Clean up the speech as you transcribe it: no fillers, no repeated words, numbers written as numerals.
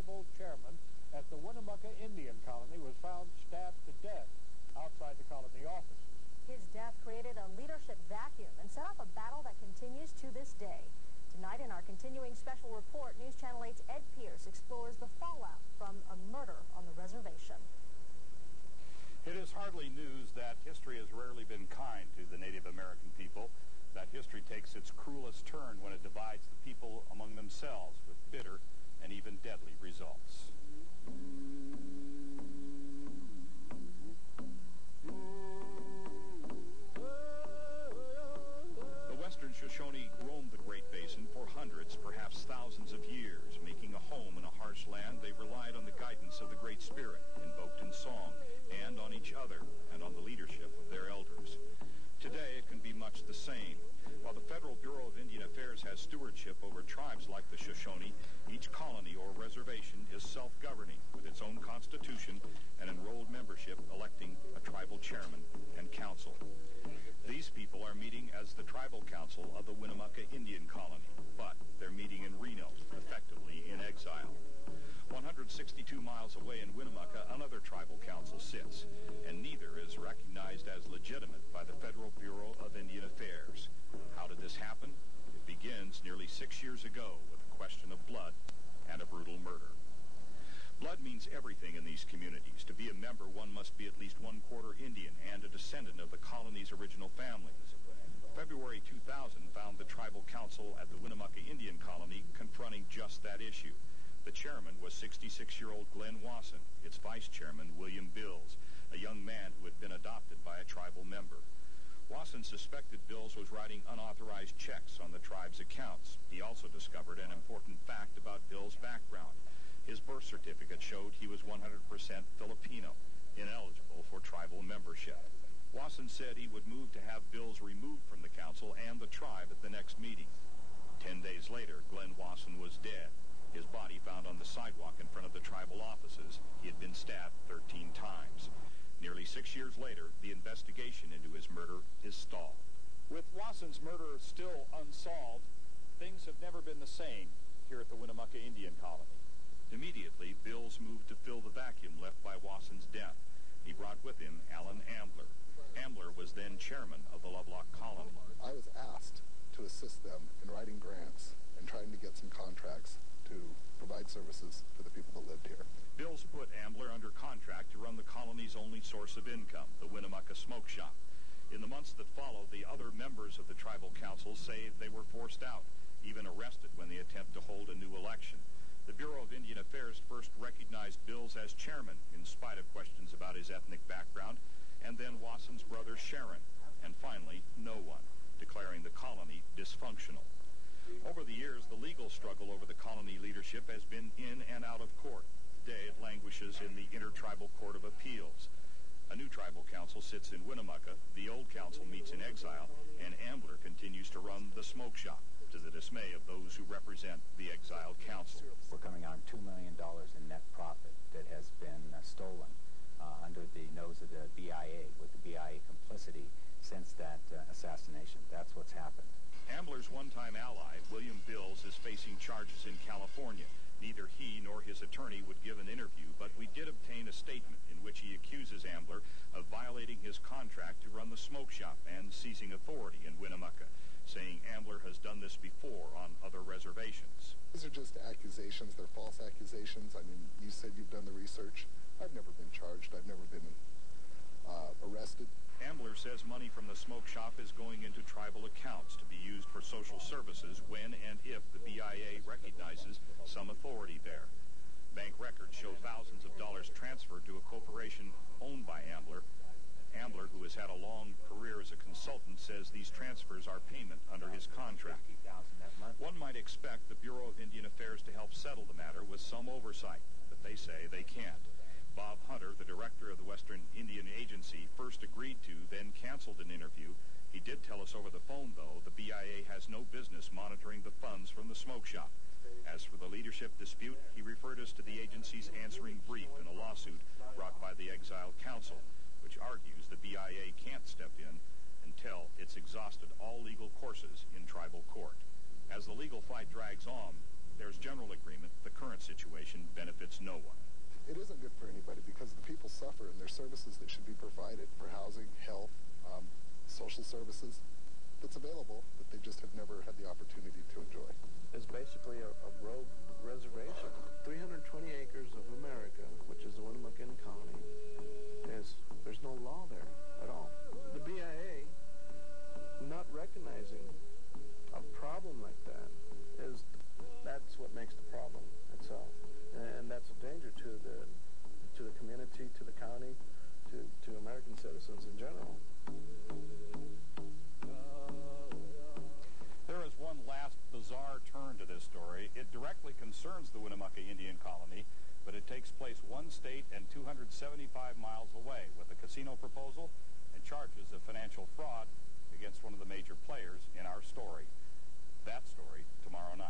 tribal chairman at the Winnemucca Indian Colony was found stabbed to death outside the colony offices. His death created a leadership vacuum and set off a battle that continues to this day. Tonight in our continuing special report, News Channel 8's Ed Pierce explores the fallout from a murder on the reservation. It is hardly news that history has rarely been kind to the Native American people, that history takes its cruelest turn when it divides the people among themselves with bitter and even deadly results. The Western Shoshone roamed the Great Basin for hundreds, perhaps thousands of years. Making a home in a harsh land, they relied on the guidance of the Great Spirit, invoked in song, and on each other, and on the leadership of their elders. Today, it can be much the same. While the Federal Bureau of Indian Affairs has stewardship over tribes like the Shoshone, each colony or reservation is self-governing with its own constitution and enrolled membership electing a tribal chairman and council. These people are meeting as the tribal council of the Winnemucca Indian Colony, but they're meeting in Reno, effectively in exile. 162 miles away in Winnemucca, another tribal council sits, and neither is recognized as legitimate by the Federal Bureau of Indian Affairs. How did this happen? It begins nearly 6 years ago with a question of blood and a brutal murder. Blood means everything in these communities. To be a member, one must be at least 1/4 Indian and a descendant of the colony's original families. February 2000 found the tribal council at the Winnemucca Indian Colony confronting just that issue. The chairman was 66-year-old Glenn Wasson, its vice chairman William Bills, a young man who had been adopted by a tribal member. Wasson suspected Bills was writing unauthorized checks on the tribe's accounts. He also discovered an important fact about Bills' background. His birth certificate showed he was 100% Filipino, ineligible for tribal membership. Wasson said he would move to have Bills removed from the council and the tribe at the next meeting. 10 days later, Glenn Wasson was dead. His body found on the sidewalk in front of the tribal offices. He had been stabbed 13 times. Nearly 6 years later, the investigation into his murder is stalled. With Wasson's murder still unsolved, things have never been the same here at the Winnemucca Indian Colony. Immediately, Bills moved to fill the vacuum left by Wasson's death. He brought with him Alan Ambler. Ambler was then chairman of the Lovelock Colony. I was asked to assist them in writing grants and trying to get some contracts to provide services for the people that lived here. Bills put Ambler under contract to run the colony's only source of income, the Winnemucca Smoke Shop. In the months that followed, the other members of the tribal council say they were forced out, even arrested when they attempt to hold a new election. The Bureau of Indian Affairs first recognized Bills as chairman, in spite of questions about his ethnic background, and then Wasson's brother Sharon, and finally, no one, declaring the colony dysfunctional. Over the years, the legal struggle over the colony leadership has been in and out of court. Today, it languishes in the Intertribal Court of Appeals. A new tribal council sits in Winnemucca, the old council meets in exile, and Ambler continues to run the smoke shop, to the dismay of those who represent the exiled council. We're coming on $2 million in net profit that has been stolen under the nose of the BIA, with the BIA complicity since that assassination. That's what's happened. Ambler's one-time ally, William Bills, is facing charges in California. Neither he nor his attorney would give an interview, but we did obtain a statement in which he accuses Ambler of violating his contract to run the smoke shop and seizing authority in Winnemucca, saying Ambler has done this before on other reservations. These are just accusations. They're false accusations. I mean, you said you've done the research. I've never been charged. I've never been arrested. Ambler says money from the smoke shop is going into tribal accounts to be used for social services when and if the BIA recognizes some authority there. Bank records show thousands of dollars transferred to a corporation owned by Ambler. Ambler, who has had a long career as a consultant, says these transfers are payment under his contract. One might expect the Bureau of Indian Affairs to help settle the matter with some oversight, but they say they can't. Bob Hunter, the director of the Western Indian Agency, first agreed to, then canceled an interview. He did tell us over the phone, though, the BIA has no business monitoring the funds from the smoke shop. As for the leadership dispute, he referred us to the agency's answering brief in a lawsuit brought by the exiled council, which argues the BIA can't step in until it's exhausted all legal courses in tribal court. As the legal fight drags on, there's general agreement the current situation benefits no one. It isn't good for anybody because the people suffer and there's services that should be provided for housing, health, social services that's available that they just have never had the opportunity to enjoy. It's basically a rogue reservation. 320 acres of America, which is the Winnemucca colony, there's no law there at all. The BIA not recognizing a problem like that's what makes the problem itself. And that's a danger to the community, to the county, to American citizens in general. There is one last bizarre turn to this story. It directly concerns the Winnemucca Indian Colony, but it takes place one state and 275 miles away with a casino proposal and charges of financial fraud against one of the major players in our story. That story tomorrow night.